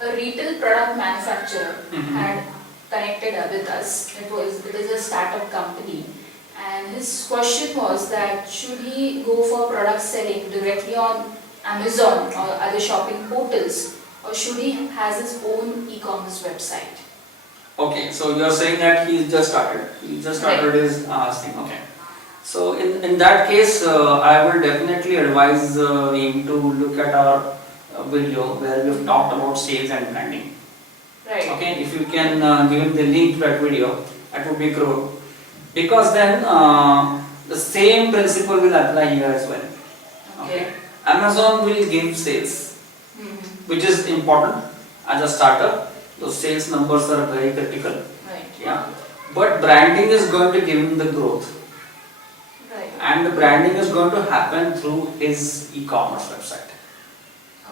a retail product manufacturer Mhm. had connected with us. It is a startup company, and his question was that should he go for product selling directly on Amazon or other shopping portals, or should he has his own e-commerce website? Okay, so you're saying that he's just started. He just started his thing. Okay. So in that case, I will definitely advise him to look at our video where we've talked about sales and branding. Right. Okay, if you can give him the link to that video, that would be good. Because then the same principle will apply here as well. Okay. Amazon will give sales, which is important as a startup. Those sales numbers are very critical. Right. Yeah. But branding is going to give him the growth. Right. And the branding is going to happen through his e-commerce website.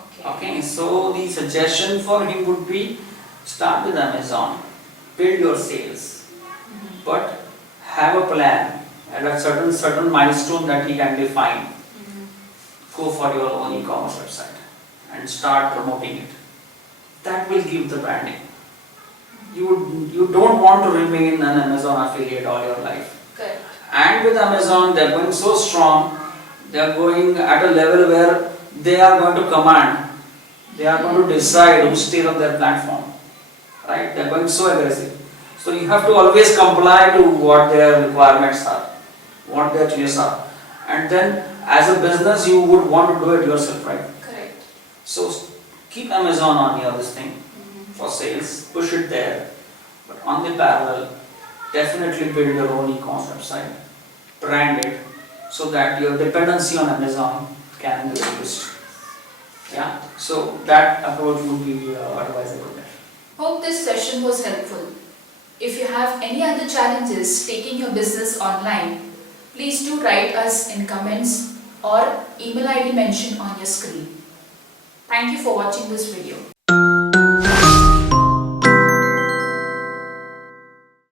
Okay. Okay. So the suggestion for him would be start with Amazon, build your sales, but have a plan at a certain milestone that he can define. Go for your own e-commerce website and start promoting it. That will give the branding. You don't want to remain an Amazon affiliate all your life. Correct. And with Amazon, they are going so strong, they are going at a level where they are going to command, they are going to decide who stays on their platform. Right? They are going so aggressive. So you have to always comply to what their requirements are, what their changes are. And then as a business, you would want to do it yourself, right? Correct. So keep Amazon on your this thing for sales, push it there. But on the parallel, definitely build your own e-commerce website, brand it, so that your dependency on Amazon can be reduced. Yeah. So that approach would be advisable there. Hope this session was helpful. If you have any other challenges taking your business online, please do write us in comments or email ID mentioned on your screen. Thank you for watching this video.